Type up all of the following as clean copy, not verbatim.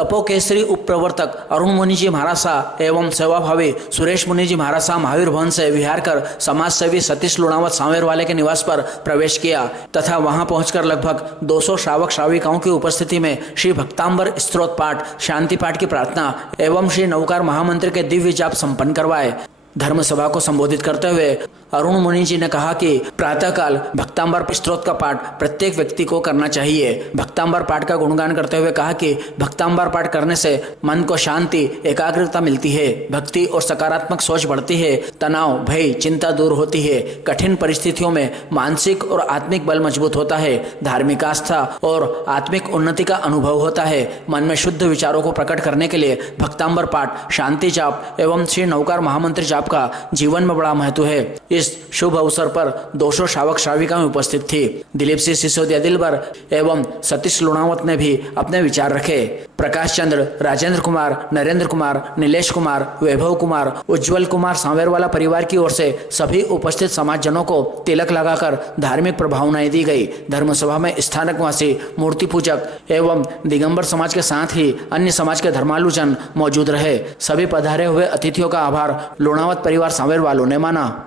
तपोकेसरी उप प्रवर्तक अरुण मुनि जी महाराज शाह एवं सेवाभावी सुरेश मुनि जी महाराज शाह महावीर भवन से विहार कर समाज सेवी सतीश लुणावत सांवेर वाले के निवास पर प्रवेश किया तथा वहां पहुंचकर लगभग 200 श्रावक श्राविकाओं की उपस्थिति में श्री भक्तांबर स्तोत्र पाठ, शांति पाठ की प्रार्थना एवं श्री नवकार महामंत्र के दिव्य जाप संपन्न करवाए। धर्म सभा को संबोधित करते हुए अरुण मुनि जी ने कहा कि प्रातःकाल भक्तांबर स्तोत्र का पाठ प्रत्येक व्यक्ति को करना चाहिए। भक्तांबर पाठ का गुणगान करते हुए कहा कि भक्तांबर पाठ करने से मन को शांति, एकाग्रता मिलती है, भक्ति और सकारात्मक सोच बढ़ती है, तनाव, भय, चिंता दूर होती है, कठिन परिस्थितियों में मानसिक और आत्मिक बल मजबूत होता है, धार्मिक आस्था और आत्मिक उन्नति का अनुभव होता है। मन में शुद्ध विचारों को प्रकट करने के लिए भक्तांबर पाठ, शांति जाप एवं श्री नवकार महामंत्र जाप का जीवन में बड़ा महत्व है। इस शुभ अवसर पर 200 श्रावक श्राविकाएं उपस्थित थी। दिलीप सिंह सिसोदिया दिलबर एवं सतीश लुणावत ने भी अपने विचार रखे। प्रकाश चंद्र, राजेंद्र कुमार, नरेंद्र कुमार, नीलेश कुमार, वैभव कुमार, उज्जवल कुमार सांवेरवाला परिवार की ओर से सभी उपस्थित समाजजनों को तिलक लगाकर धार्मिक प्रभावनाएं दी गई। धर्मसभा में स्थानकवासी, मूर्ति पूजक एवं दिगंबर समाज के साथ ही अन्य समाज के धर्मालु जन मौजूद रहे। सभी पधारे हुए अतिथियों का आभार लुणावत परिवार सांवेर वालों ने माना।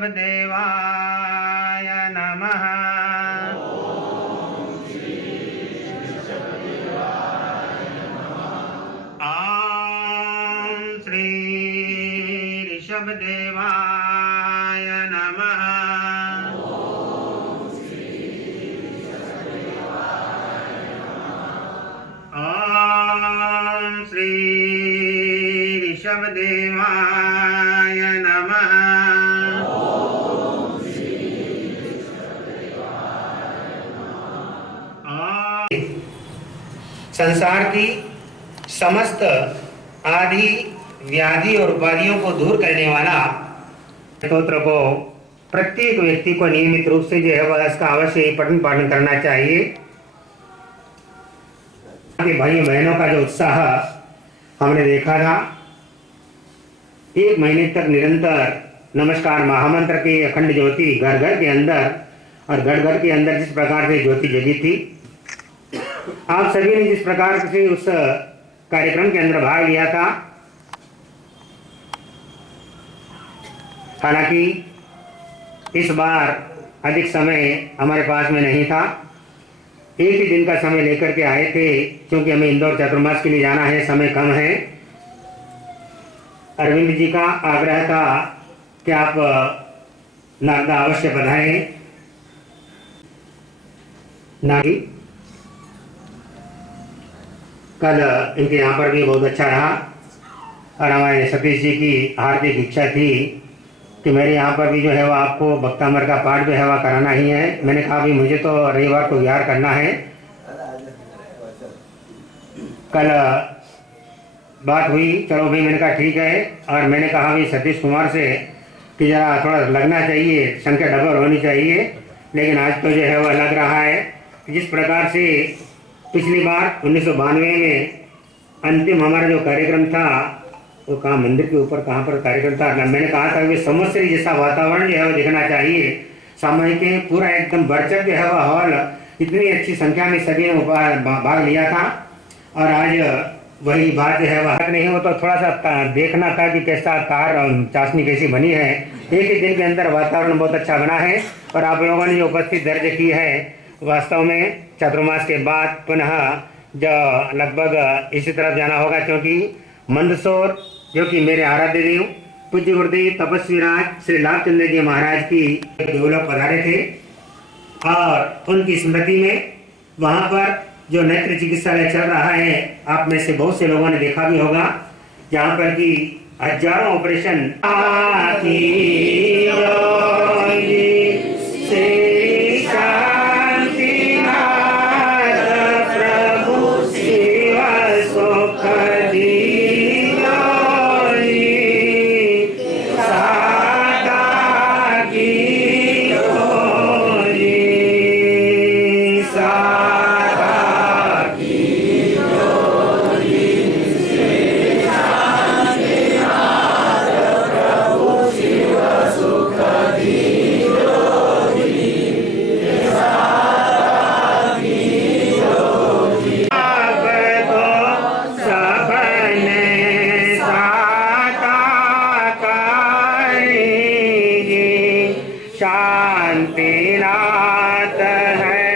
ऋषभदेवाय नमः। ॐ श्री ऋषभदेवाय नमः। ॐ श्री ऋषभदेवाय नमः। संसार की समस्त आदि व्याधि और उपाधियों को दूर करने वाला स्तोत्र को प्रत्येक व्यक्ति को नियमित रूप से जो है वह इसका अवश्य पठन पाठन करना चाहिए। भाइयों बहनों का जो उत्साह हमने देखा था, 1 महीने तक निरंतर नमस्कार महामंत्र की अखंड ज्योति घर घर के अंदर और घर घर के अंदर जिस प्रकार से ज्योति जगी थी, आप सभी ने जिस प्रकार से उस कार्यक्रम के अंदर भाग लिया था, हालांकि इस बार अधिक समय हमारे पास में नहीं था, एक ही दिन का समय लेकर के आए थे क्योंकि हमें इंदौर चातुर्मास के लिए जाना है, समय कम है। अरविंद जी का आग्रह था कि आप नागदा अवश्य बधाएं। नागी कल इनके यहाँ पर भी बहुत अच्छा रहा और हमारे सतीश जी की हार्दिक इच्छा थी कि मेरे यहाँ पर भी जो है वो आपको भक्तामर का पाठ जो है वह कराना ही है। मैंने कहा भी मुझे तो रविवार को विहार करना है, कल बात हुई, चलो भाई मैंने कहा ठीक है, और मैंने कहा भाई सतीश कुमार से कि ज़रा थोड़ा लगना चाहिए, संख्या डबल होनी चाहिए। लेकिन आज तो जो है वह लग रहा है जिस प्रकार से पिछली बार 1992 में अंतिम हमारा जो कार्यक्रम था वो कहाँ मंदिर के ऊपर कहाँ पर कार्यक्रम था, मैंने कहा था कि संवत्सरी जैसा वातावरण जो है वो दिखना चाहिए, सामूहिक पूरा एकदम भरचक जो है वह हॉल, इतनी अच्छी संख्या में सभी ने भाग लिया था। और आज वही बात जो है वह नहीं हो तो थोड़ा सा देखना था कि कैसा तार चाशनी कैसी बनी है। एक ही दिन के अंदर वातावरण बहुत अच्छा बना है और आप लोगों ने जो उपस्थित दर्ज की है वास्तव में चातुर्मास के बाद पुनः जो लगभग इसी तरफ जाना होगा, क्योंकि मंदसौर जो कि मेरे आराध्य देव पूज्य गुरुदेव तपस्वी राज श्री लाभचंद्र जी महाराज की दो लोग पधारे थे और उनकी स्मृति में वहाँ पर जो नेत्र चिकित्सालय चल रहा है, आप में से बहुत से लोगों ने देखा भी होगा, जहाँ पर कि हजारों ऑपरेशन शांतिनाथ है।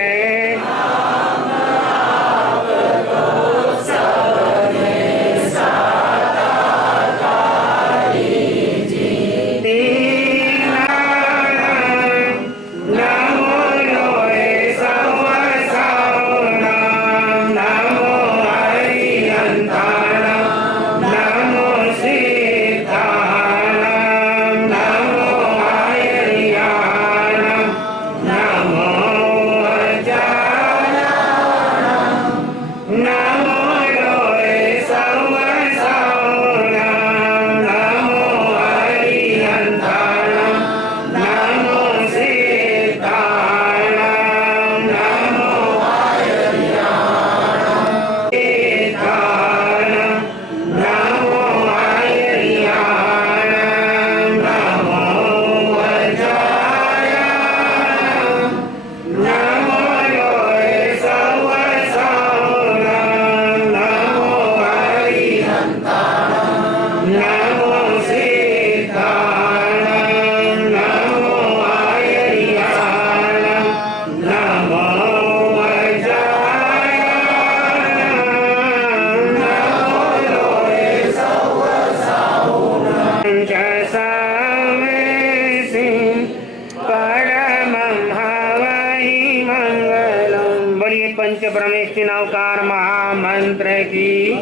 पंच ब्रह्मेष्टि नवकार महामंत्र की।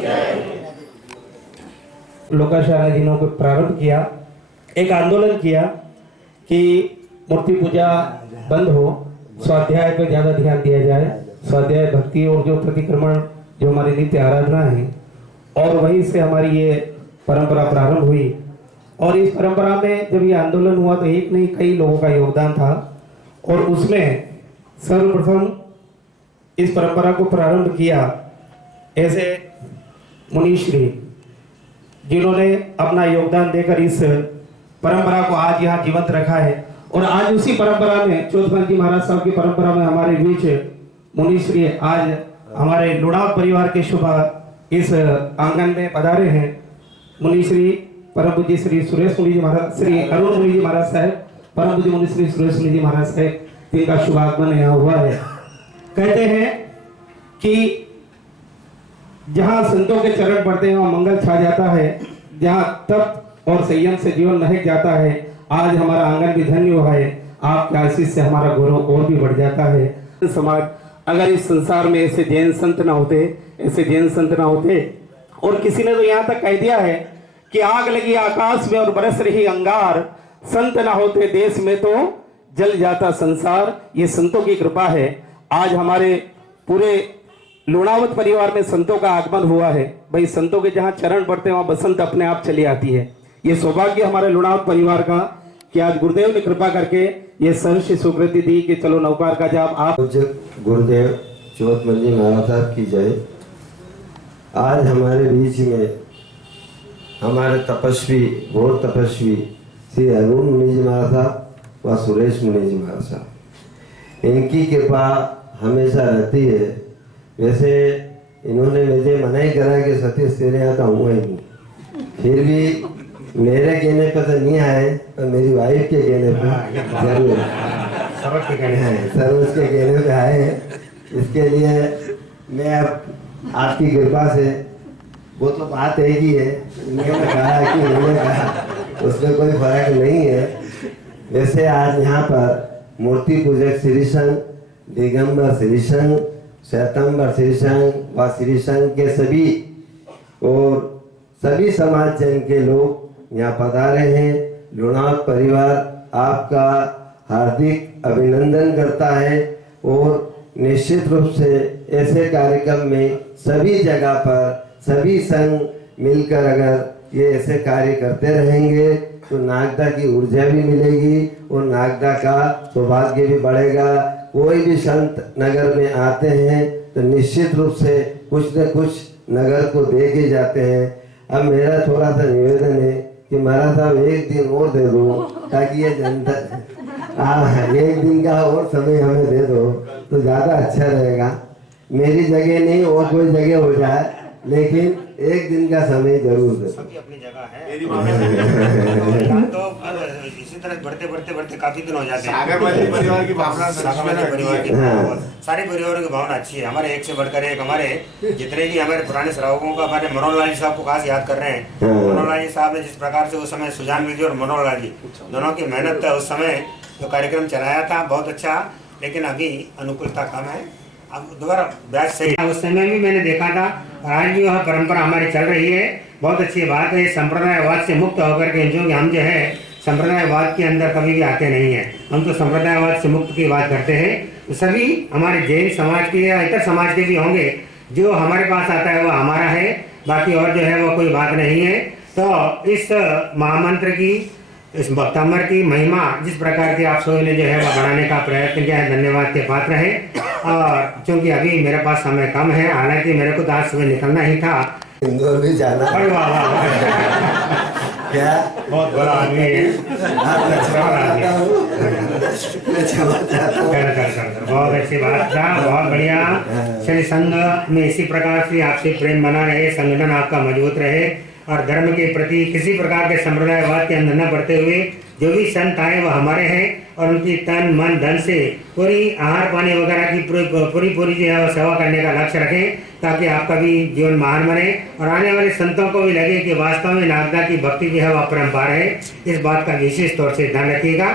लोकाशाला दिनों को प्रारंभ किया, एक आंदोलन किया कि मूर्ति पूजा बंद हो, स्वाध्याय पर ज्यादा ध्यान दिया जाए, स्वाध्याय भक्ति और जो प्रतिक्रमण जो हमारी नित्य आराधना है, और वहीं से हमारी ये परंपरा प्रारंभ हुई। और इस परंपरा में जब ये आंदोलन हुआ तो एक नहीं कई लोगों का योगदान था, और उसमें सर्वप्रथम इस परंपरा को प्रारंभ किया ऐसे मुनीश्री जिन्होंने अपना योगदान देकर इस परंपरा को आज यहाँ जीवंत रखा है। और आज उसी परंपरा में चौथपंथ जी महाराज साहब की परंपरा में हमारे बीच मुनीश्री आज हमारे लुणाव परिवार के शुभ इस आंगन में पधारे हैं। मुनीश्री परम पूज्य श्री सुरेश मुनि जी महाराज, श्री अरुण मुनि जी महाराज साहब, परम पूज्य मुनीश्री सुरेश मुनि जी महाराज साहब, जिनका शुभागमन यहाँ हुआ है। कहते हैं कि जहां संतों के चरण पड़ते हैं वहां मंगल छा जाता है, जहां तप और संयम से जीवन महक जाता है। आज हमारा आंगन भी धन्य हुआ है, आपके आशीष से हमारा गौरव और भी बढ़ जाता है। समाज अगर इस संसार में ऐसे जैन संत ना होते, ऐसे जैन संत ना होते, और किसी ने तो यहाँ तक कह दिया है कि आग लगी आकाश में और बरस रही अंगार, संत ना होते देश में तो जल जाता संसार। ये संतों की कृपा है। आज हमारे पूरे लुणावत परिवार में संतों का आगमन हुआ है। भाई संतों के जहाँ चरण पड़ते हैं वहाँ बसंत अपने आप चली आती है। ये सौभाग्य हमारे लुणावत परिवार का कि आज गुरुदेव ने कृपा करके ये सर्वश्री स्वीकृति दी कि चलो नौकार का जाप आप। पूज्य गुरुदेव चौथमल्ली महाराज साहब की जय। आज हमारे बीच में हमारे तपस्वी घोर तपस्वी श्री अरुण मुनि जी महाराज साहब व सुरेश मुनि जी महाराज साहब, इनकी कृपा हमेशा रहती है। वैसे इन्होंने मुझे मना ही करा कि सतीश तेरे यहाँ तो हुआ ही नहीं, फिर भी मेरे कहने पर तो नहीं आए पर मेरी वाइफ के कहने पर जरूर सबक के कहने हैं। सर्वस के कहने पे आए हैं। इसके लिए मैं अब आपकी कृपा से, वो तो बात एक ही है, उन्होंने कहा कि मैंने कहा उसमें कोई फर्क नहीं है। वैसे आज यहाँ पर मूर्ति पूजक श्री संघ, दिगंबर श्री संघ, श्वेतंबर श्री संघ व श्री संघ के सभी और सभी समाज जन के लोग यहाँ पधारे हैं। लुणावत परिवार आपका हार्दिक अभिनंदन करता है और निश्चित रूप से ऐसे कार्यक्रम में सभी जगह पर सभी संघ मिलकर अगर ये ऐसे कार्य करते रहेंगे तो नागदा की ऊर्जा भी मिलेगी और नागदा का सौभाग्य भी बढ़ेगा। कोई भी संत नगर में आते हैं तो निश्चित रूप से कुछ न कुछ नगर को दे के जाते हैं। अब मेरा थोड़ा सा निवेदन है कि महाराज साहब एक दिन और दे दो ताकि ये जनता एक दिन का और समय हमें दे दो तो ज़्यादा अच्छा रहेगा। मेरी जगह नहीं और कोई जगह हो जाए लेकिन एक दिन का समय जरूर दे। सबकी अपनी जगह है। तो इसी तरह बढ़ते काफी दिन हो जाते हैं। सागरवादी परिवार की भावना, सागरवादी परिवार की भावना, सारे परिवारों की भावना अच्छी है। हमारे एक से बढ़कर एक, हमारे जितने भी हमारे पुराने श्रावकों का, हमारे मनोहर लाल जी साहब को खास याद कर रहे हैं। मनोहर लाल जी साहब ने जिस प्रकार से उस समय सुजान विजय और मनोहर लाल जी दोनों की मेहनत उस समय जो कार्यक्रम चलाया था बहुत अच्छा, लेकिन अभी अनुकूलता कम है। अब दोबारा ब्याज सही। उस समय भी मैंने देखा था और आज भी वह परंपरा हमारी चल रही है। बहुत अच्छी बात है। संप्रदायवाद से मुक्त होकर के जो हम जो है संप्रदायवाद के अंदर कभी भी आते नहीं है। हम तो संप्रदायवाद से मुक्त की बात करते हैं। तो सभी हमारे जैन समाज के या इतर समाज के भी होंगे, जो हमारे पास आता है वह हमारा है, बाकी और जो है वो कोई बात नहीं है। तो इस महामंत्र की, इस भक्तामर की महिमा जिस प्रकार की आप सभी ने जो है वह बढ़ाने का प्रयत्न किया है, धन्यवाद के पात्र है। और क्योंकि अभी मेरे पास समय कम है, हालांकि मेरे को तो आज सुबह निकलना ही था। इंदौर भी जाना। अरे वाह वाह, क्या बहुत बड़ा आदमी है। बहुत अच्छी बात था, बहुत बढ़िया। श्री संघ में इसी प्रकार से आपसे प्रेम बना रहे, संगठन आपका मजबूत रहे और धर्म के प्रति किसी प्रकार के संप्रदायवाद के अंदर न बढ़ते हुए जो भी संत आए वह हमारे हैं और उनकी तन मन धन से पूरी आहार पानी वगैरह की पूरी जो है सेवा करने का लक्ष्य रखें, ताकि आपका भी जीवन महान बने और आने वाले संतों को भी लगे कि वास्तव में नागदा की भक्ति जो है वह परंपरा है। इस बात का विशेष तौर से ध्यान रखिएगा।